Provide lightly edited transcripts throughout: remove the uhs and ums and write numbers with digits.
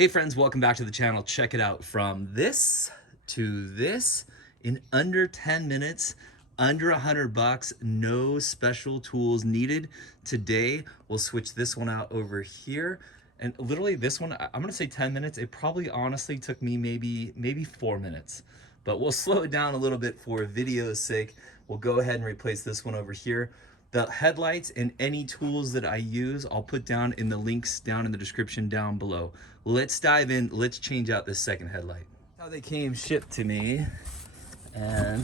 Hey friends, welcome back to the channel. Check it out. From this to this in under 10 minutes, under $100, no special tools needed. Today, we'll switch this one out over here. And literally this one, I'm gonna say 10 minutes. It probably honestly took me maybe 4 minutes, but we'll slow it down a little bit for video's sake. We'll go ahead and replace this one over here. The headlights and any tools that I use, I'll put down in the links down in the description down below. Let's dive in. Let's change out this second headlight. How they came shipped to me, and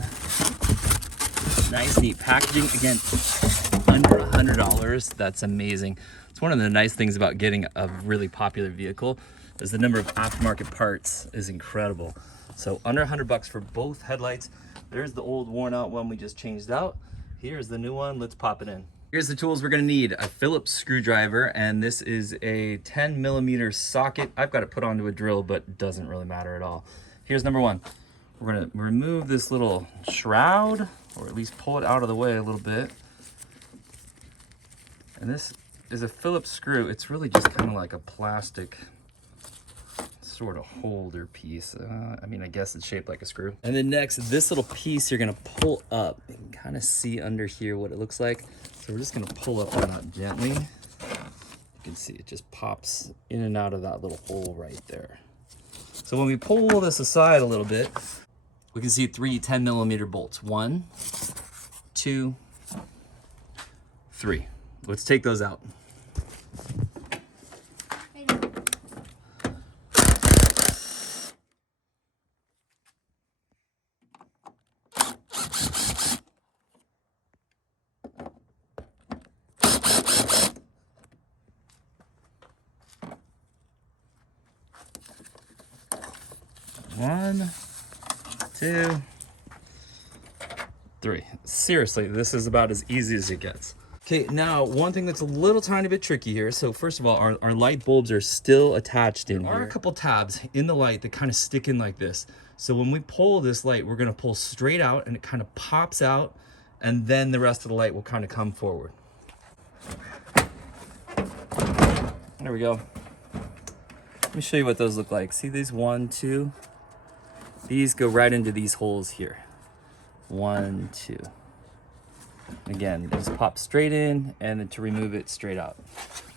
nice neat packaging. Again, under $100. That's amazing. It's one of the nice things about getting a really popular vehicle is the number of aftermarket parts is incredible. So under $100 for both headlights. There's the old worn out one we just changed out. Here's the new one. Let's pop it in. Here's the tools we're gonna need. A Phillips screwdriver, and this is a 10mm socket. I've got it put onto a drill, but it doesn't really matter at all. Here's number one. We're gonna remove this little shroud, or at least pull it out of the way a little bit. And this is a Phillips screw. It's really just kind of like a plastic sort of holder piece. I mean, I guess it's shaped like a screw. And then next, this little piece you're gonna pull up. You can kind of see under here what it looks like. So we're just gonna pull up on that gently. You can see it just pops in and out of that little hole right there. So when we pull this aside a little bit, we can see 3 10mm bolts. 1, 2, 3. Let's take those out. One, 2, 3. Seriously, this is about as easy as it gets. Okay, now one thing that's a little tiny bit tricky here. So first of all, our light bulbs are still attached in here. There are a couple tabs in the light that kind of stick in like this. So when we pull this light, we're gonna pull straight out and it kind of pops out, and then the rest of the light will kind of come forward. There we go. Let me show you what those look like. See these 1, 2? These go right into these holes here. 1, 2. Again, just pop straight in, and then to remove it, straight out.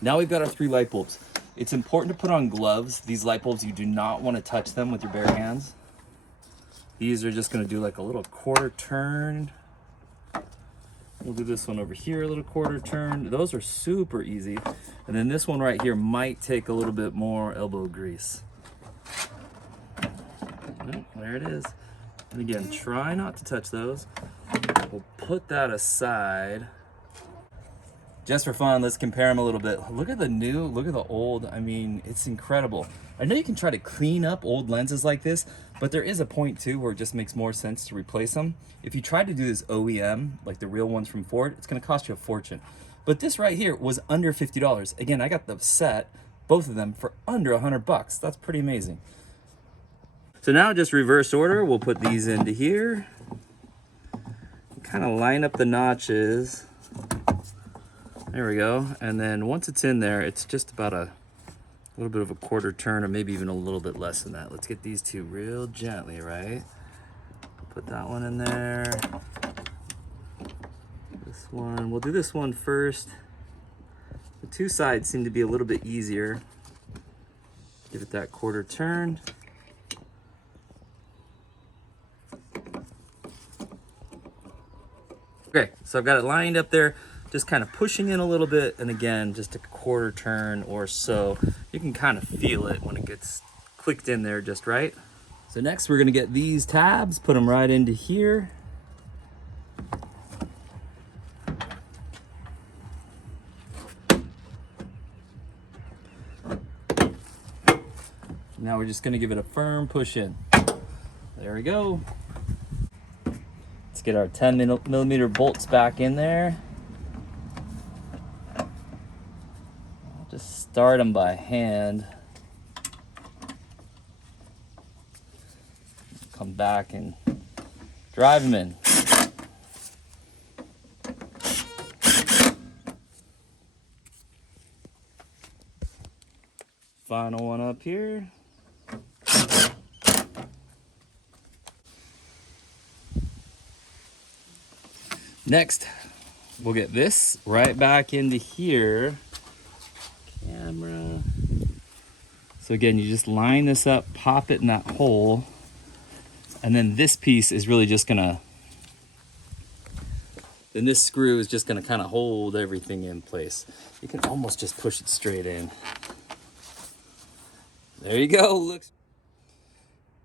Now we've got our 3 light bulbs. It's important to put on gloves. These light bulbs, you do not want to touch them with your bare hands. These are just going to do like a little quarter turn. We'll do this one over here, a little quarter turn. Those are super easy. And then this one right here might take a little bit more elbow grease. There it is. And again, try not to touch those. We'll put that aside. Just for fun, let's compare them a little bit. Look at the new, look at the old. I mean, it's incredible. I know you can try to clean up old lenses like this, but there is a point too where it just makes more sense to replace them. If you try to do this OEM, like the real ones from Ford, it's gonna cost you a fortune. But this right here was under $50. Again, I got the set, both of them, for under $100. That's pretty amazing. So now just reverse order, we'll put these into here. Kind of line up the notches. There we go. And then once it's in there, it's just about a little bit of a quarter turn, or maybe even a little bit less than that. Let's get these 2 real gently, right? Put that one in there. This one, we'll do this one first. The 2 sides seem to be a little bit easier. Give it that quarter turn. Okay, so I've got it lined up there, just kind of pushing in a little bit, and again, just a quarter turn or so. You can kind of feel it when it gets clicked in there just right. So next we're gonna get these tabs, put them right into here. Now we're just gonna give it a firm push in. There we go. Let's get our 10mm bolts back in there. I'll just start them by hand. Come back and drive them in. final one up here. Next, we'll get this right back into here. Camera. So again, you just line this up, pop it in that hole, and then this piece is really just gonna, then this screw is just gonna kind of hold everything in place. You can almost just push it straight in. There you go, looks.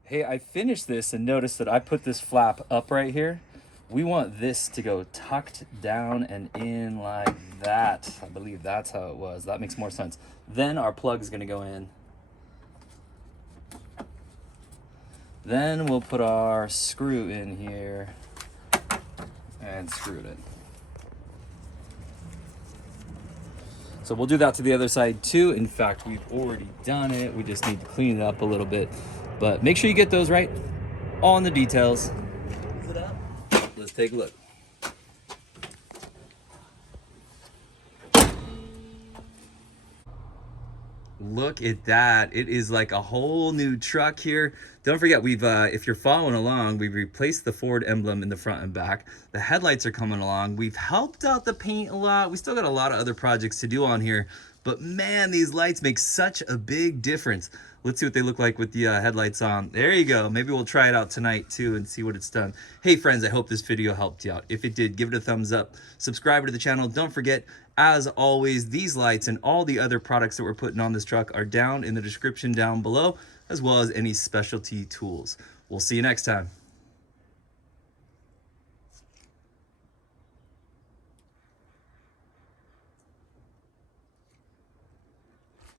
Hey, I finished this and noticed that I put this flap up right here. We want this to go tucked down and in like that. I believe that's how it was. That makes more sense. Then our plug's gonna go in. Then we'll put our screw in here and screw it in. So we'll do that to the other side too. In fact, we've already done it. We just need to clean it up a little bit. But make sure you get those right. All in the details. Let's take a look. Look at that. It is like a whole new truck here. Don't forget, we've if you're following along, we've replaced the Ford emblem in the front and back. The headlights are coming along. We've helped out the paint a lot. We still got a lot of other projects to do on here, but man, these lights make such a big difference. Let's see what they look like with the headlights on. There you go. Maybe we'll try it out tonight too and see what it's done. Hey friends, I hope this video helped you out. If it did, give it a thumbs up. Subscribe to the channel. Don't forget, as always, these lights and all the other products that we're putting on this truck are down in the description down below, as well as any specialty tools. We'll see you next time.